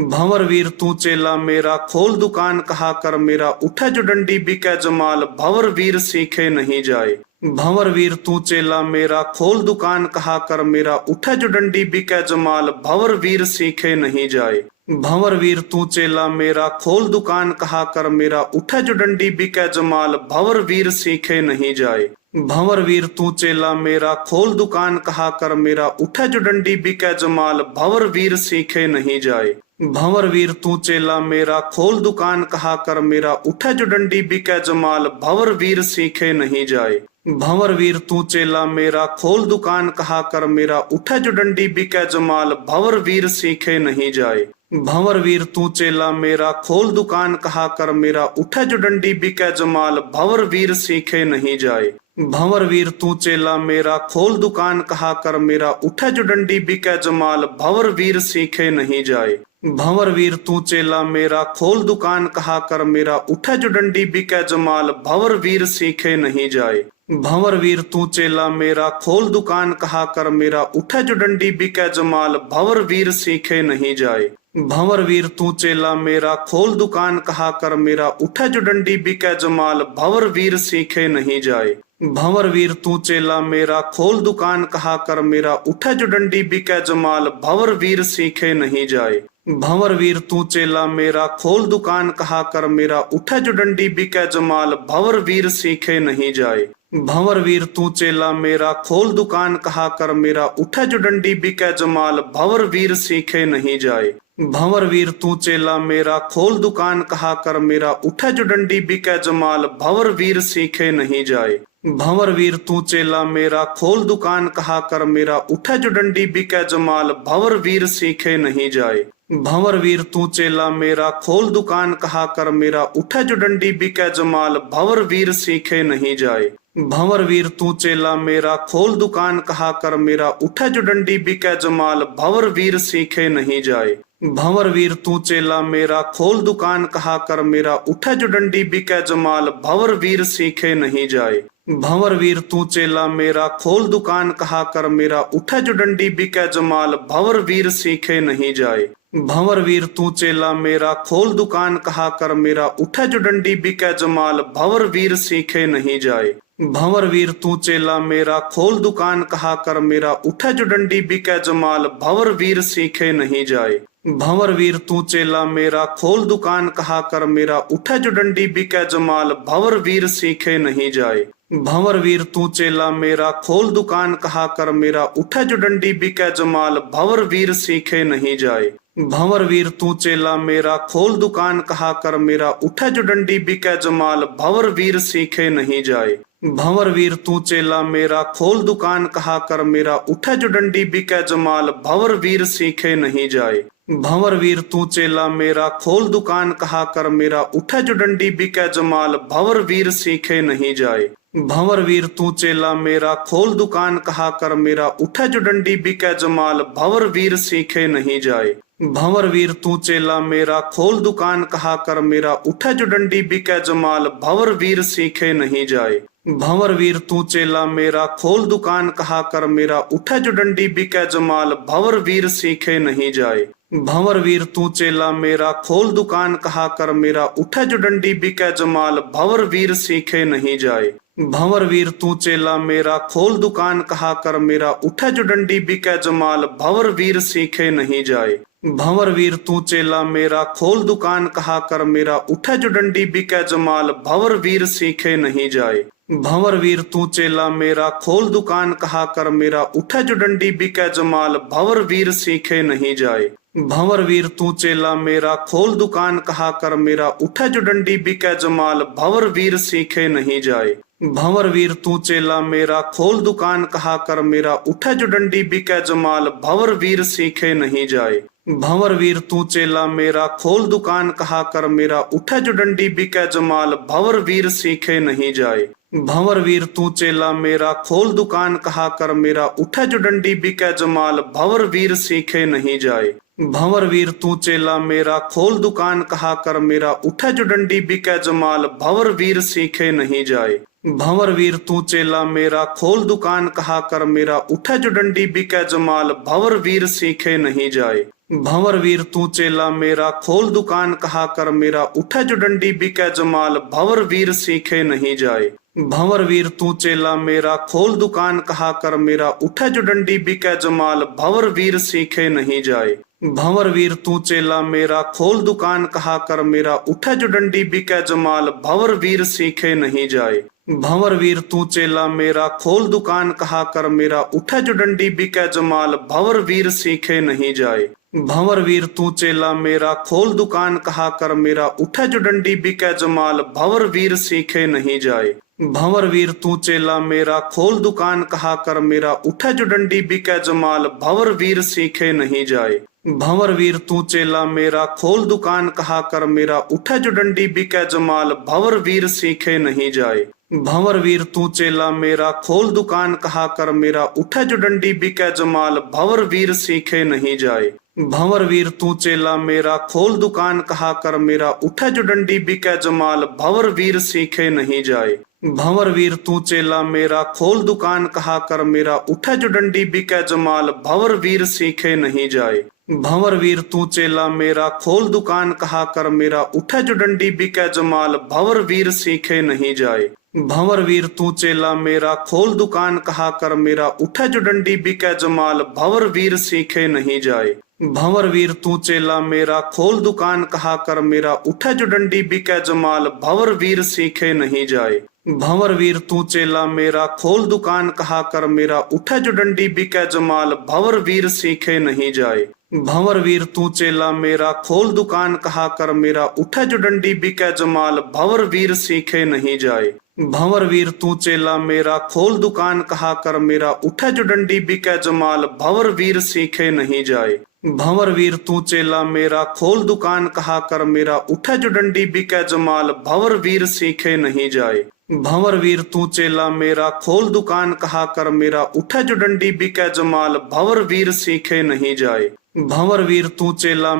भंवर वीर तू चेला मेरा, खोल दुकान कहा कर मेरा, उठे जो डंडी बिके जमाल, भंवर वीर सीखे नहीं जाए। भंवर वीर तू चेला मेरा, खोल दुकान कहा कर मेरा, उठे जो डंडी बिके जमाल, भंवर वीर सीखे नहीं जाए। भंवर वीर तू चेला मेरा, खोल दुकान कहा कर मेरा, उठे जो डंडी बिके जमाल, भंवर वीर सीखे नहीं जाए। भंवर वीर तू चेला मेरा, खोल दुकान कहा कर मेरा, उठे जो डंडी बिके जमाल, भंवर वीर सीखे नहीं जाए। भंवर वीर तू चेला मेरा, खोल दुकान कहा कर मेरा, उठे जो डंडी बिके जमाल, भंवर वीर सीखे नहीं जाए। भंवर वीर तू चेला मेरा, खोल दुकान कहा कर मेरा, उठे जो डंडी बिके जमाल, भंवर वीर सीखे नहीं जाए। भंवर वीर तू चेला मेरा, खोल दुकान कहा कर मेरा, उठे जो डंडी बिके जमाल, भंवर वीर सीखे नहीं जाए। भंवर वीर तू चेला मेरा, खोल दुकान कहा कर मेरा, उठे जो डंडी बिके जमाल, भंवर वीर सीखे नहीं जाए। भंवर वीर तू चेला मेरा, खोल दुकान कहा कर मेरा, उठे जो डंडी बिके जमाल, भंवर वीर सीखे नहीं जाए। भंवर वीर तू चेला मेरा, खोल दुकान कहा कर मेरा, उठे जो डंडी बिके जमाल, भंवर वीर सीखे नहीं जाए। भंवर वीर तू चेला मेरा, खोल दुकान कहा कर मेरा, उठे जो डंडी बिके जमाल, भंवर वीर सीखे नहीं जाए। भंवर वीर तू चेला मेरा, खोल दुकान कहा कर मेरा, उठे जो डंडी बिके जमाल, भंवर वीर सीखे नहीं जाए। भंवर वीर तू चेला मेरा, खोल दुकान कहा कर मेरा, उठे जो डंडी बिके जमाल, भंवर वीर सीखे नहीं जाए। भंवर वीर तू चेला मेरा, खोल दुकान कहा कर मेरा, उठे जो डंडी बिके जमाल, भंवर वीर सीखे नहीं जाए। भंवर वीर तू चेला मेरा, खोल दुकान कहा कर मेरा, उठे जो डंडी बिके जमाल, भंवर वीर सीखे नहीं जाए। भंवर वीर तू चेला मेरा, खोल दुकान कहा कर मेरा, उठे जो डंडी बिके जमाल, भंवर वीर सीखे नहीं जाए। भंवर वीर तू चेला मेरा, खोल दुकान कहा कर मेरा, उठे जो डंडी बिके जमाल, भंवर वीर सीखे नहीं जाए। भंवर वीर तू चेला मेरा, खोल दुकान कहा कर मेरा, उठे जो डंडी बिके जमाल, भंवर वीर सीखे नहीं जाए। भंवर वीर तू चेला मेरा, खोल दुकान कहा कर मेरा, उठे जो डंडी बिके जमाल, भंवर वीर सीखे नहीं जाए। भंवर वीर तू चेला मेरा, खोल दुकान कहा कर मेरा, उठे जो डंडी बिके जमाल, भंवर वीर सीखे नहीं जाए। भंवर वीर तू चेला मेरा, खोल दुकान कहा कर मेरा, उठे जो डंडी बिके जमाल, भंवर वीर सीखे नहीं जाए। भंवर वीर तू चेला मेरा, खोल दुकान कहा कर मेरा, उठे जो डंडी बिके जमाल, भंवर वीर सीखे नहीं जाए। भंवर वीर तू चेला मेरा, खोल दुकान कहा कर मेरा, उठे जो डंडी बिके जमाल, भंवर वीर सीखे नहीं जाए। भंवर वीर तू चेला मेरा, खोल दुकान कहा कर मेरा, उठे जो डंडी बिके जमाल, भंवर वीर सीखे नहीं जाए। भंवर वीर तू चेला मेरा, खोल दुकान कहा कर मेरा, उठे जो डंडी बिके जमाल, भंवर वीर सीखे नहीं जाए। भंवर वीर तू चेला मेरा, खोल दुकान कहा कर मेरा, उठे जो डंडी बिके जमाल, भंवर वीर सीखे नहीं जाए। भंवर वीर तू चेला मेरा, खोल दुकान कहा कर मेरा, उठे जो डंडी बिके जमाल, भंवर वीर सीखे नहीं जाए। भंवर वीर तू चेला मेरा, खोल दुकान कहा कर मेरा, उठे जो डंडी बिके जमाल, भंवर वीर सीखे नहीं जाए। भंवर वीर तू चेला मेरा, खोल दुकान कहा कर मेरा, उठे जो डंडी बिके जमाल, भंवर वीर सीखे नहीं जाए। भंवर वीर तू चेला मेरा, खोल दुकान कहा कर मेरा, उठे जो डंडी बिके जमाल, भंवर वीर सीखे नहीं जाए। भंवर वीर तू चेला मेरा, खोल दुकान कहा कर मेरा, उठे जो डंडी बिके जमाल, भंवर वीर सीखे नहीं जाए। भंवर वीर तू चेला मेरा, खोल दुकान कहा कर मेरा, उठे जो डंडी बिके जमाल, भंवर वीर सीखे नहीं जाए। भंवर वीर तू चेला मेरा, खोल दुकान कहा कर मेरा, उठे जो डंडी बिके जमाल, भंवर वीर सीखे नहीं जाए। भंवर वीर तू चेला मेरा, खोल दुकान कहा कर मेरा, उठे जो डंडी बिके जमाल, भंवर वीर सीखे नहीं जाए। भंवर वीर तू चेला मेरा, खोल दुकान कहा कर मेरा, उठे जो डंडी बिके जमाल, भंवर वीर सीखे नहीं जाए। भंवर वीर तू चेला मेरा, खोल दुकान कहा कर मेरा, उठे जो डंडी बिके जमाल, भंवर वीर सीखे नहीं जाए। भंवर वीर तू चेला मेरा, खोल दुकान कहा कर मेरा, उठे जो डंडी बिके जमाल, भंवर वीर सीखे नहीं जाए। भंवर वीर तू चेला मेरा, खोल दुकान कहा कर मेरा, उठे जो डंडी बिके जमाल, भंवर वीर सीखे नहीं जाए। भंवर वीर तू चेला मेरा, खोल दुकान कहा कर मेरा, उठे जो डंडी बिके जमाल, भंवर वीर सीखे नहीं जाए। भंवर वीर तू चेला मेरा, खोल दुकान कहा कर मेरा, उठे जो डंडी बिके जमाल, भंवर वीर सीखे नहीं जाए। भंवर वीर तू चेला मेरा खोल दुकान कहा कर मेरा उठे जो डंडी बिके जमाल भंवर वीर सीखे नहीं जाए। भंवर वीर तू चेला मेरा खोल दुकान कहा कर मेरा उठे जो डंडी बिके जमाल भंवर वीर सीखे नहीं जाए। भंवर वीर तू चेला मेरा खोल दुकान कहा कर मेरा उठे जो डंडी बिके जमाल भंवर वीर सीखे नहीं जाए। भंवर वीर तू चेला मेरा खोल दुकान कहा कर मेरा उठे जो डंडी बिके जमाल भंवर वीर सीखे नहीं जाए। भंवर वीर तू चेला मेरा खोल दुकान कहा कर मेरा उठे जो डंडी बिके जमाल भंवर वीर सीखे नहीं जाए। भंवर वीर तू चेला मेरा खोल दुकान कहा कर मेरा उठे जो डंडी बिके जमाल भंवर वीर सीखे नहीं जाए। भंवर वीर तू चेला मेरा खोल दुकान कहा कर मेरा उठे जो डंडी बिके जमाल भंवर वीर सीखे नहीं जाए। भंवर वीर तू चेला मेरा खोल दुकान कहा कर मेरा उठे जो डंडी बिके जमाल भंवर वीर सीखे नहीं जाए। भंवर वीर तू चेला मेरा खोल दुकान कहा कर मेरा उठे जो डंडी बिके जमाल भंवर वीर सीखे नहीं जाए। भंवर वीर तू चेला मेरा खोल दुकान कहा कर मेरा उठे जो डंडी बिके जमाल भंवर वीर सीखे नहीं जाए। भंवर वीर तू चेला मेरा खोल दुकान कहा कर मेरा उठे जो डंडी बिके जमाल भंवर वीर सीखे नहीं जाए। भंवर वीर तू चेला मेरा खोल दुकान कहा कर मेरा उठे जो डंडी बिके जमाल भंवर वीर सीखे नहीं जाए। भंवर वीर तू चेला मेरा खोल दुकान कहा कर मेरा उठे जो डंडी बिके जमाल भंवर वीर सीखे नहीं जाए। भंवर वीर तू चेला मेरा खोल दुकान कहा कर मेरा उठे जो डंडी बिके जमाल भंवर वीर सीखे नहीं जाए। भंवर वीर तू चेला मेरा खोल दुकान कहा कर मेरा उठे जो डंडी बिके जमाल भंवर वीर सीखे नहीं जाए। भंवर वीर तू चेला मेरा खोल दुकान कहा कर मेरा उठे जो डंडी बिके जमाल भंवर वीर सीखे नहीं जाए। भंवर वीर तू चेला मेरा खोल दुकान कहा कर मेरा उठे जो डंडी बिके जमाल भंवर वीर सीखे नहीं जाए। भंवर वीर तू चेला मेरा खोल दुकान कहा कर मेरा उठे जो डंडी बिके जमाल भंवर वीर सीखे नहीं जाए। भंवर वीर तू चेला मेरा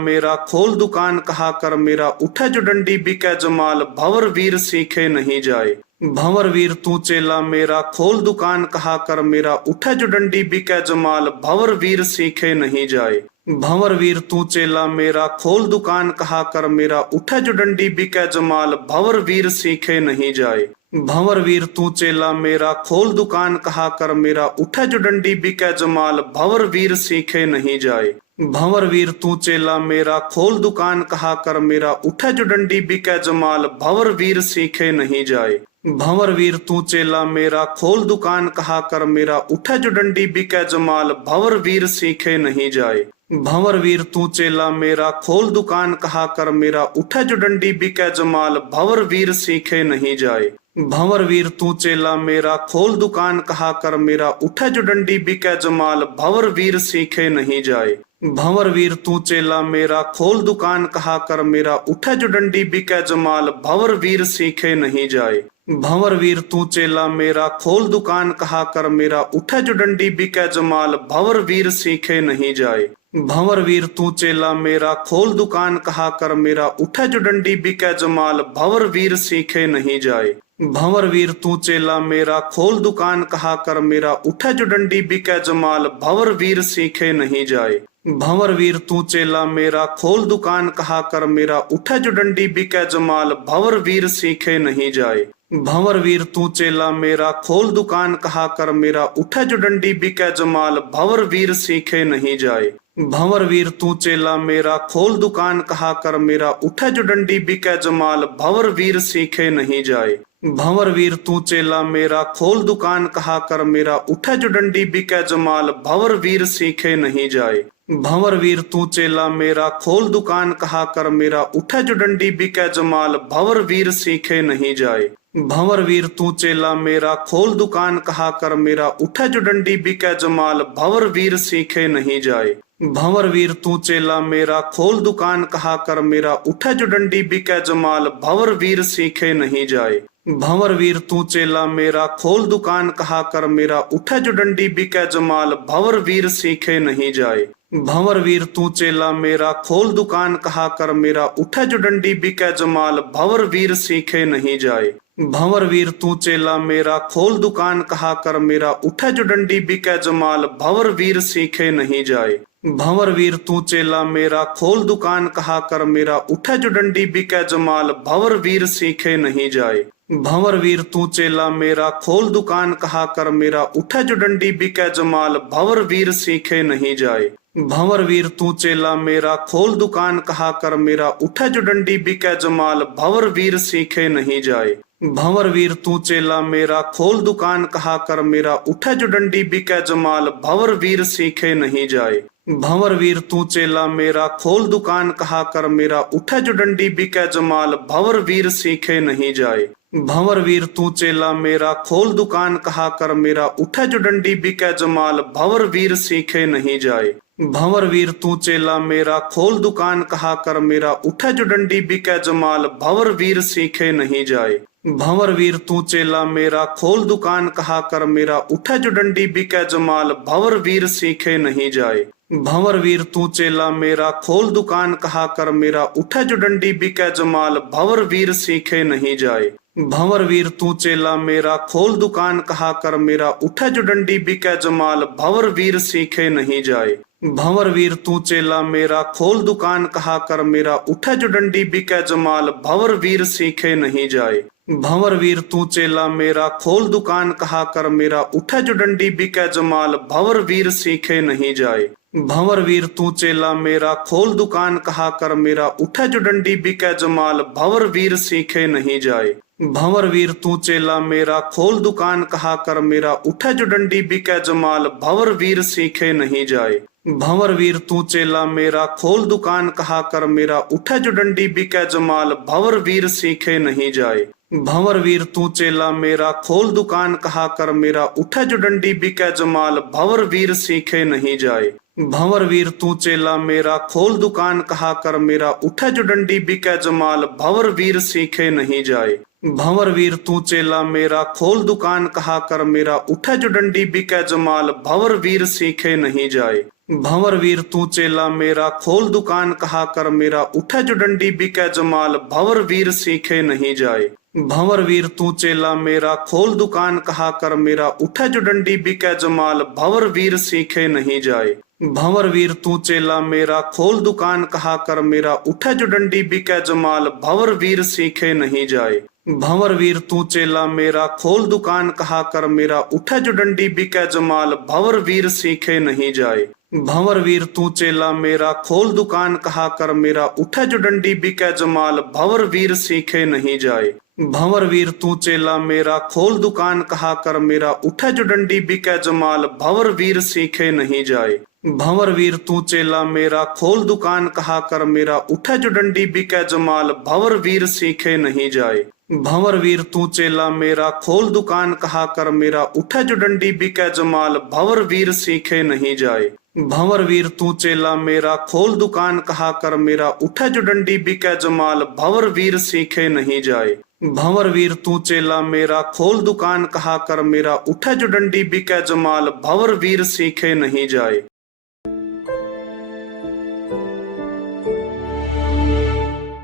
खोल दुकान कहा कर मेरा उठे जो डंडी बिके जमाल भंवर वीर सीखे नहीं जाए। भंवर वीर तू चेला मेरा खोल दुकान कहा कर मेरा उठे जो डंडी बिके जमाल भंवर वीर सीखे नहीं जाए। भंवर वीर तू चेला मेरा खोल दुकान कहा कर मेरा उठे जो डंडी बिके जमाल भंवर वीर सीखे नहीं जाए। भंवर वीर तू चेला मेरा खोल दुकान कहा कर मेरा उठे जो डंडी बिके जमाल भंवर वीर सीखे नहीं जाए। भंवर वीर तू चेला मेरा खोल दुकान कहा कर मेरा उठे जो डंडी बिके जमाल भंवर वीर सीखे नहीं जाए। भंवर वीर तू चेला मेरा खोल दुकान कहा कर मेरा उठे जो डंडी बिके जमाल भंवर वीर सीखे नहीं जाए। भंवर वीर तू चेला मेरा खोल दुकान कहा कर मेरा उठे जो डंडी बिके जमाल भंवर वीर सीखे नहीं जाए। भंवर वीर तू चेला मेरा खोल दुकान कहा कर मेरा उठे जो डंडी बिके जमाल भंवर वीर सीखे नहीं जाए। भंवर वीर तू चेला मेरा खोल दुकान कहा कर मेरा उठे जो डंडी बिके जमाल भंवर वीर सीखे नहीं जाए। भंवर वीर तू चेला मेरा खोल दुकान कहा कर मेरा उठे जो डंडी बिके जमाल भंवर वीर सीखे नहीं जाए। भंवर वीर तू चेला मेरा खोल दुकान कहा कर मेरा उठे जो डंडी बिके जमाल भंवर वीर सीखे नहीं जाए। भंवर वीर तू चेला मेरा खोल दुकान कहा कर मेरा उठे जो डंडी बिके जमाल भंवर वीर सीखे नहीं जाए। भंवर वीर तू चेला मेरा खोल दुकान कहा कर मेरा उठे जो डंडी बिके जमाल भंवर वीर सीखे नहीं जाए। भंवर वीर तू चेला मेरा खोल दुकान कहा कर मेरा उठे जो डंडी बिके जमाल भंवर वीर सीखे नहीं जाए। भंवर वीर तू चेला मेरा खोल दुकान कहा कर मेरा उठे जो डंडी बिके जमाल भंवर वीर सीखे नहीं जाए। भंवर वीर तू चेला मेरा खोल दुकान कहा कर मेरा उठे जो डंडी बिके जमाल भंवर वीर सीखे नहीं जाए। भंवर वीर तू चेला मेरा खोल दुकान कहा कर मेरा उठे जो डंडी बिके जमाल भंवर वीर सीखे नहीं जाए। भंवर वीर तू चेला मेरा खोल दुकान कहा कर मेरा उठे जो डंडी बिके जमाल भंवर वीर सीखे नहीं जाए। भंवर वीर तू चेला मेरा खोल दुकान कहा कर मेरा उठे जो डंडी बिके जमाल भंवर वीर सीखे नहीं जाए। भंवर वीर तू चेला मेरा खोल दुकान कहा कर मेरा उठे जो डंडी बिके जमाल भंवर वीर सीखे नहीं जाए। भंवर वीर तू चेला मेरा खोल दुकान कहा कर मेरा उठे जो डंडी बिके जमाल भंवर वीर सीखे नहीं जाए। भंवर वीर तू चेला मेरा खोल दुकान कहा कर मेरा उठे जो डंडी बिके जमाल भंवर वीर सीखे नहीं जाए। भंवर वीर तू चेला मेरा खोल दुकान कहा कर मेरा उठे जो डंडी बिके जमाल भंवर वीर सीखे नहीं जाए। भंवर वीर तू चेला मेरा खोल दुकान कहा कर मेरा उठे जो डंडी बिके जमाल भंवर वीर सीखे नहीं जाए। भंवर वीर तू चेला मेरा खोल दुकान कहा कर मेरा उठे जो डंडी बिके जमाल भंवर वीर सीखे नहीं जाए। भंवर वीर तू चेला मेरा खोल दुकान कहा कर मेरा उठे जो डंडी बिके जमाल भंवर वीर सीखे नहीं जाए। भंवर वीर तू चेला मेरा खोल दुकान कहा कर मेरा उठे जो डंडी बिके जमाल भंवर वीर सीखे नहीं जाए। भंवर वीर तू चेला मेरा खोल दुकान कहा कर मेरा उठे जो डंडी बिके जमाल भंवर वीर सीखे नहीं जाए। भंवर वीर तू चेला मेरा खोल दुकान कहा कर मेरा उठे जो डंडी बिके जमाल भंवर वीर सीखे नहीं जाए। भंवर वीर तू चेला मेरा खोल दुकान कहा कर मेरा उठे जो डंडी बिके जमाल भंवर वीर सीखे नहीं जाए। भंवर वीर तू चेला मेरा खोल दुकान कहा कर मेरा उठे जो डंडी बिके जमाल भंवर वीर सीखे नहीं जाए। भंवर वीर तू चेला मेरा खोल दुकान कहा कर मेरा उठे जो डंडी बिके जमाल भंवर वीर सीखे नहीं जाए। भंवर वीर तू चेला मेरा खोल दुकान कहा कर मेरा उठे जो डंडी बिके जमाल भंवर वीर सीखे नहीं जाए। भंवर वीर तू चेला मेरा खोल दुकान कहा कर मेरा उठे जो डंडी बिके जमाल भंवर वीर सीखे नहीं जाए। भंवर वीर तू चेला मेरा खोल दुकान कहा कर मेरा उठे जो डंडी बिके जमाल भंवर वीर सीखे नहीं जाए। भंवर वीर तू चेला मेरा खोल दुकान कहा कर मेरा उठे जो डंडी बिके जमाल भंवर वीर सीखे नहीं जाए। भंवर वीर तू चेला मेरा खोल दुकान कहा कर मेरा उठे जो डंडी बिके जमाल भंवर वीर सीखे नहीं जाए। भंवर वीर तू चेला मेरा खोल दुकान कहा कर मेरा उठे जो डंडी बिके जमाल भंवर वीर सीखे नहीं जाए। भंवर वीर तू चेला मेरा खोल दुकान कहा कर मेरा उठे जो डंडी बिके जमाल भंवर वीर सीखे नहीं जाए। भंवर वीर तू चेला मेरा खोल दुकान कहा कर मेरा उठे जो डंडी बिके जमाल भंवर वीर सीखे नहीं जाए। भंवर वीर तू चेला मेरा खोल दुकान कहा कर मेरा उठे जो डंडी बिके जमाल भंवर वीर सीखे नहीं जाए। भंवर वीर तू चेला मेरा खोल दुकान कहा कर मेरा उठे जो डंडी बिके जमाल भंवर वीर सीखे नहीं जाए। भंवर वीर तू चेला मेरा खोल दुकान कहा कर मेरा उठे जो डंडी बिके जमाल भंवर वीर सीखे नहीं जाए। भंवर वीर तू चेला मेरा खोल दुकान कहा कर मेरा उठे जो डंडी बिके जमाल भंवर वीर सीखे नहीं जाए। भंवर वीर तू चेला मेरा खोल दुकान कहा कर मेरा उठे जो डंडी बिके जमाल भंवर वीर सीखे नहीं जाए। भंवर वीर तू चेला मेरा खोल दुकान कहा कर मेरा उठे जो डंडी बिके जमाल भंवर वीर सीखे नहीं जाए। भंवर वीर तू चेला मेरा खोल दुकान कहा कर मेरा उठे जो डंडी बिके जमाल भंवर वीर सीखे नहीं जाए। भंवर वीर तू चेला मेरा खोल दुकान कहा कर मेरा उठे जो डंडी बिके जमाल भंवर वीर सीखे नहीं जाए। भंवर वीर तू चेला मेरा खोल दुकान कहा कर मेरा उठे जो डंडी बिके जमाल भंवर वीर सीखे नहीं जाए। भंवर वीर तू चेला मेरा खोल दुकान कहा कर मेरा उठे जो डंडी बिके जमाल भंवर वीर सीखे नहीं जाए।